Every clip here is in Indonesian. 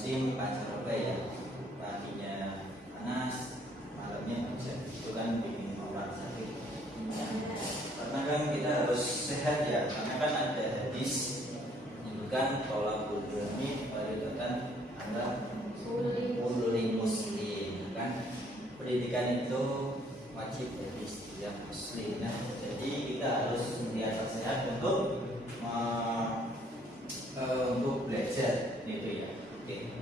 musim pancaroba ya, paginya panas, malamnya hujan, itu kan bikin orang sakit. Karena kan kita harus sehat ya, karena kan ada hadis menyebutkan tolak bulgurni paridatan anda kulli muslim kan, pendidikan itu wajib bagi setiap muslim. Nah, jadi kita harus merasa sehat untuk belajar gitu ya. Oke.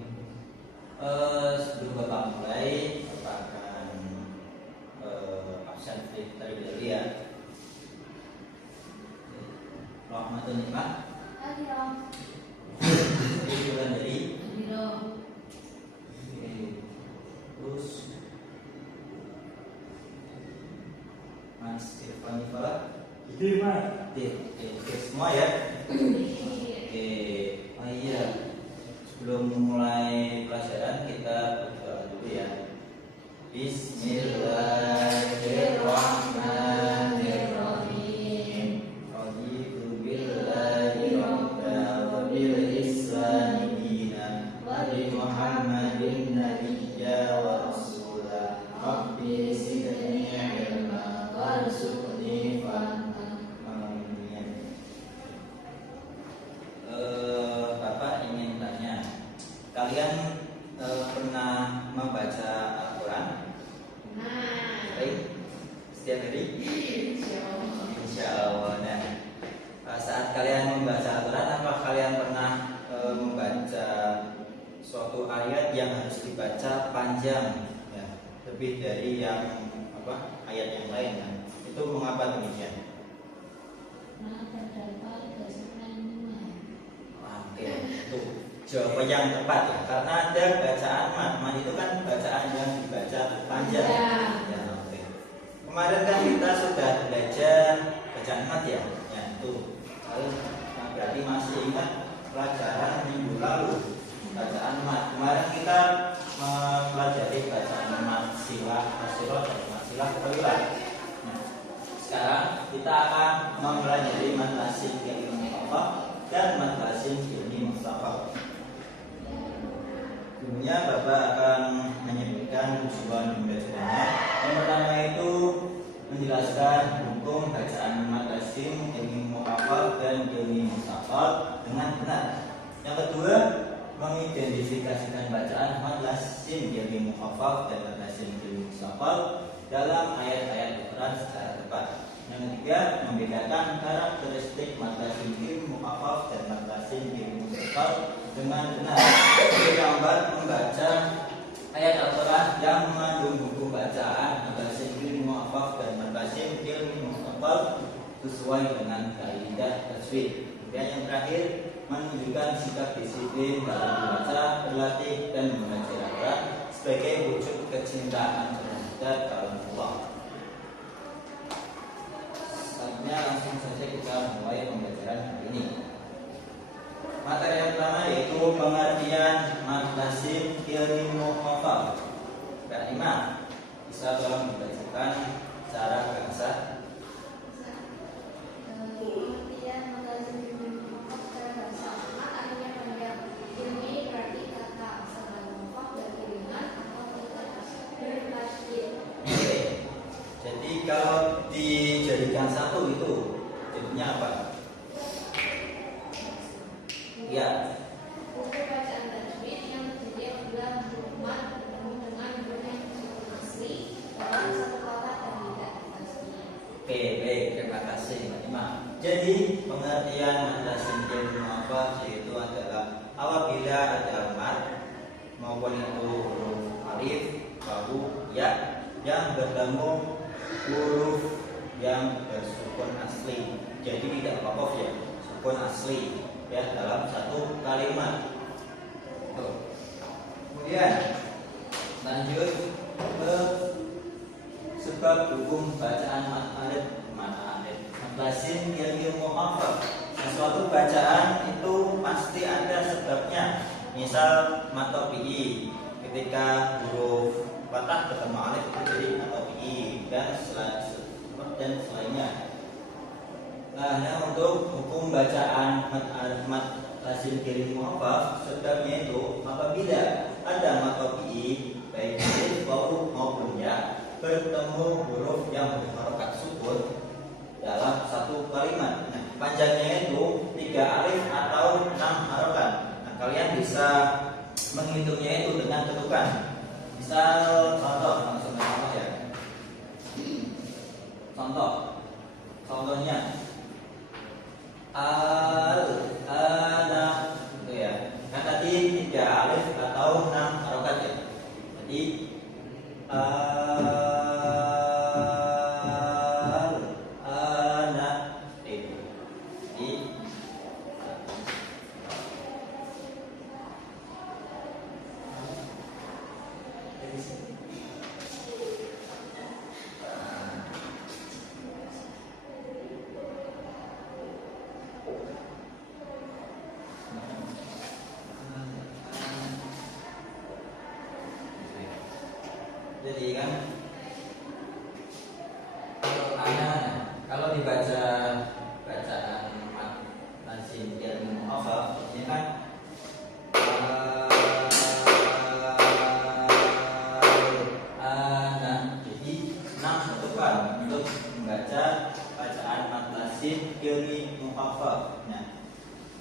Sebelum Bapak mulai, Bapak akan absen terlebih dahulu ya. Rahmatun nikmat. Bulan dari. Terus Mas Irfan Farah. Oke, Mas. Oke, semua ya. Oke, oh iya. Sebelum mulai pelajaran kita berdoa dulu ya. Bismillahirrahmanirrahim. Raditu billahi rabba wa bil islami dinan wa bi Muhammadin nabiyya wa rasula. Rabbi zidni ilma warzuqni fahma. Bapak ingin tanya, kalian pernah membaca Al-Quran? Setiap hari? Insya Allah. Nah, saat kalian membaca Al-Quran, apa kalian pernah membaca suatu ayat yang harus dibaca panjang, ya, lebih dari yang ayat yang lain? Kan? Itu mengapa demikian? Oke, itu jawaban yang tepat ya. Karena ada bacaan mat itu kan bacaan yang dibaca panjang. Ya, oke. Kemarin kan kita sudah belajar bacaan mat ya. Ya itu. Berarti masih ingat pelajaran minggu lalu bacaan mat. Kemarin kita mempelajari bacaan mat silah, asyirah, mat silah, ketewilan. Nah, sekarang kita akan mempelajari mat tasik yang apa dan mat tasik ini mustafab. Sebelumnya Bapak akan menyebutkan tujuan pembelajarannya. Yang pertama itu menjelaskan hukum bacaan mat tasik ini mustafab dan ini mustafab dengan benar. Yang kedua, mengidentifikasikan bacaan mat tasik ini mustafab dan mat tasik ini mustafab dalam ayat-ayat Al-Quran secara tepat. Yang ketiga, membedakan karakteristik mat tasik mukhafaf dan mat tasik mustafab dengan benar. Yang keempat, membaca ayat Al-Quran yang mengandung buku bacaan mat tasik mukhafaf dan mat tasik mustafab sesuai dengan kaidah tajwid. Dan yang terakhir, menunjukkan sikap disiplin dalam membaca, berlatih dan membaca Al-Quran sebagai wujud kecintaan terhadap kalamullah. Langsung saja kita mulai pembelajaran hari ini. Materi yang pertama yaitu pengertian mat tasik ilmi mukhafaf. Kak Ima, bisa tolong dibacakan secara bahasa? Pengertian mat tasik ilmi mukhafaf secara bahasa Arab artinya panjang. Ilmi berarti kata, sedang mukhafaf dari ringan atau bertasydid. Jadi kalau dijadikan satu itu jadinya apa? Ya. Buku bacaan tajwid yang terdiri apabila huruf mat bertemu dengan huruf yang asli dalam satu kata dan tidak ditasydid. Oke, baik, terima kasih Mbak Ima. Jadi pengertian mat tasik ilmi mukhafaf yaitu adalah apabila ada mat maupun itu huruf alif, wawu, ya yang bertemu huruf yang bersukun asli, jadi tidak wakof ya, sukun asli ya dalam satu kalimat. Kemudian lanjut ke sebab hukum bacaan mat tasik ilmi mukhafaf. Suatu bacaan itu pasti ada sebabnya. Misal mat tabi'i, ketika huruf fathah bertemu alif itu jadi mat tabi'i dan selainnya. Nah, untuk hukum bacaan mat lazim fi'il mu'affaf sebabnya itu apabila ada mata fi'il baik alif, wawu maupun ya bertemu huruf yang berharokat sukun dalam satu kalimat. Nah, panjangnya itu 3 alif atau 6 harokat. Nah, kalian bisa menghitungnya itu dengan ketukan. Misal contoh, langsung contoh ya. Contohnya ana gitu ya. Kan tadi 3 alif atau 6 harokat ya. Jadi ana itu. Jadi kan kalau dibaca bacaan lazim fi'il mu'affaf ini kan ana. Jadi 6 ketukan untuk membaca bacaan lazim fi'il mu'affaf. Nah,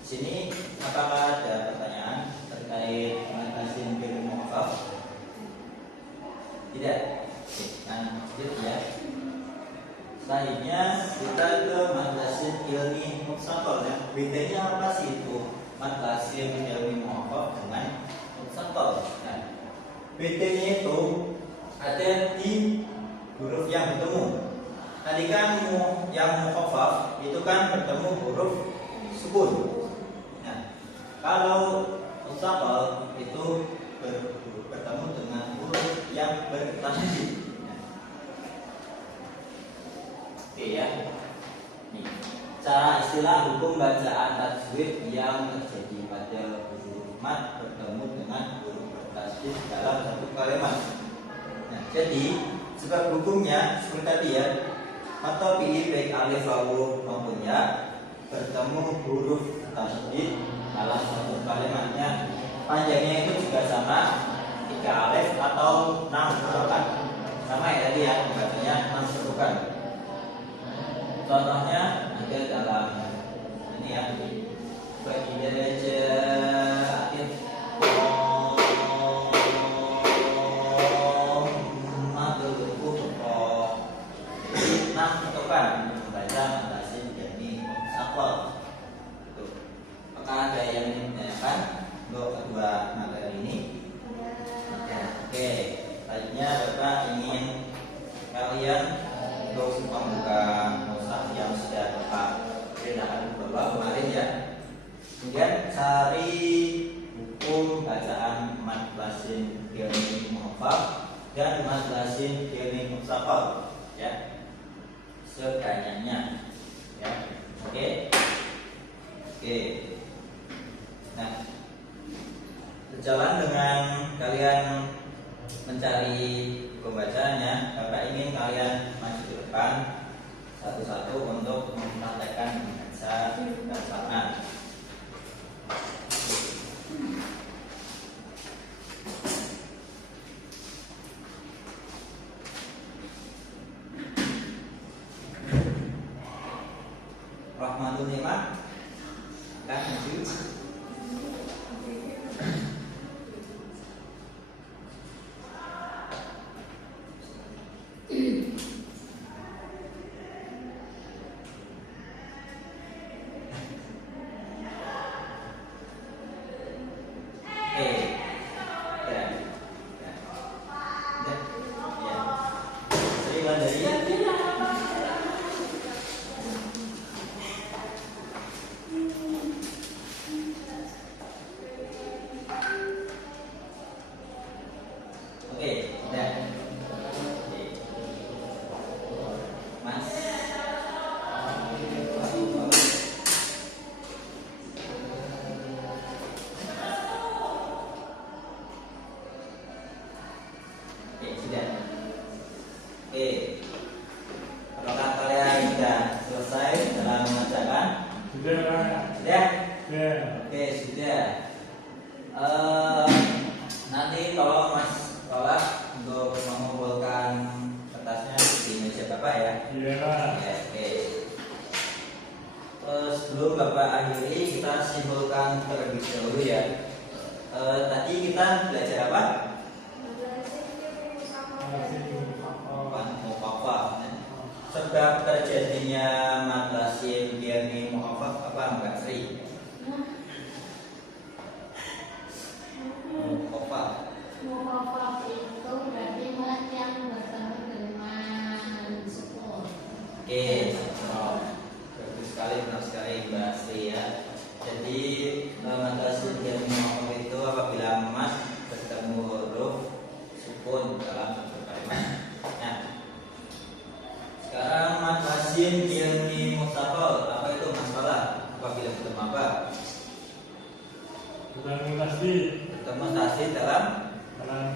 sini apakah ada pertanyaan terkait lazim fi'il mu'affaf? Tidak. Oke, lanjut ya. Selanjutnya kita ke mad lazim fi'il mu'affaf ya. Bedanya apa sih itu mad lazim fi'il mu'affaf dengan mu'affaf? Nah, bedanya itu ada di huruf yang bertemu. Tadi kan yang mu'affaf itu kan bertemu huruf sukun. Nah, kalau mu'affaf itu bertemu dengan huruf yang bertasydid. Oke ya. Nih, cara istilah hukum bacaan tajwid yang terjadi pada huruf mad bertemu dengan huruf bertasydid dalam satu kalimat. Nah, jadi sebab hukumnya seperti tadi ya. Mata fi'il baik alif, wawu maupun ya bertemu huruf tasydid dalam satu kalimatnya. Panjangnya itu juga sama 3 alif atau 6 harokat. Sama ya tadi ya, bacanya 6 ketukan. Contohnya ada dalam ini ya. Membaca lazim fi'il mu'affaf. Apakah ada yang ingin ditanyakan untuk kedua materi ini? Oke, selanjutnya Bapak ingin kalian untuk membuka mushaf yang sudah Bapak kerjakan Bapak kemarin ya. Kemudian cari hukum bacaan mad lazim fi'il mu'affaf dan mad lazim fi'il mu'affaf ya. Sebanyaknya ya. Oke. Nah, sejalan dengan kalian mencari pembacanya, Bapak ingin kalian maju ke depan satu-satu untuk mempraktekkan membaca bacaan. Rahmatul Nimah, kan maju. Apakah kalian sudah selesai dalam mengerjakan? Sudah. Sudah. Oke, sudah. Nanti tolong Mas Tolak untuk mengumpulkan kertasnya di meja Bapak ya. Iya, Pak. Ya, oke. Sebelum Bapak akhiri, kita simpulkan terlebih dahulu ya. Tadi kita belajar apa? Mukhafaf. Sebab terjadinya mata sim diami mukhafaf apa Mbak Sri? Mukhafaf. Mukhafaf itu berarti mat yang bertemu dengan sukun. Oke, bagus sekali, benar sekali Mbak Sri ya. Jadi mata sim diami mukhafaf itu apabila mat bertemu huruf sukun dalam satu kalimat. Nah, sekarang mat lazim ilmi mustaqil apa itu masalah apabila bertemu apa? Bukan tasdid Bertemu tasdid dalam dalam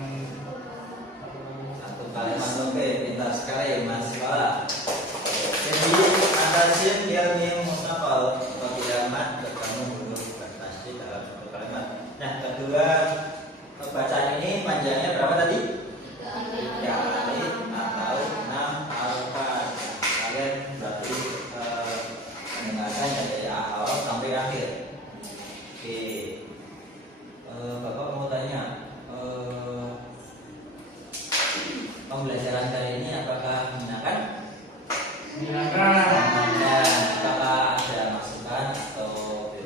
satu kalimat. Oke, pintar sekali masalah. Jadi mat lazim ilmi mustaqil apabila mat bertemu huruf bertasdid dalam satu kalimat. Nah, kedua bacaan ini panjangnya berapa tadi? 3 kali atau 6 alfaz. Kalian berarti mendengarkan dari awal sampai akhir. Oke, Bapak mau tanya, pembelajaran kali ini apakah menyenangkan? menyenangkan. Dan apakah ada masukan atau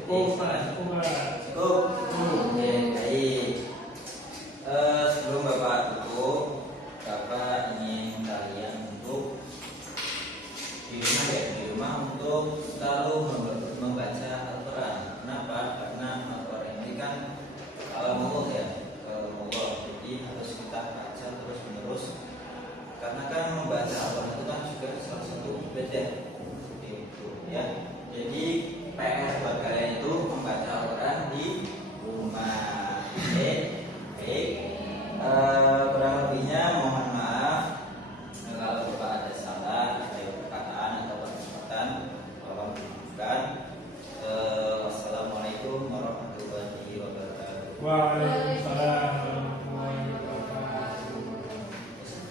Cukup, Pak. Cukup, Pak. Cukup. Oke, baik. Sebelum Bapak tutup, Bapak ingin kalian untuk di rumah untuk selalu membaca Al-Quran. Kenapa? Karena Al-Quran ini kan kalamullah ya, kalamullah. Jadi harus kita baca terus menerus. Karena kan membaca Al-Quran itu kan juga salah satu ibadah.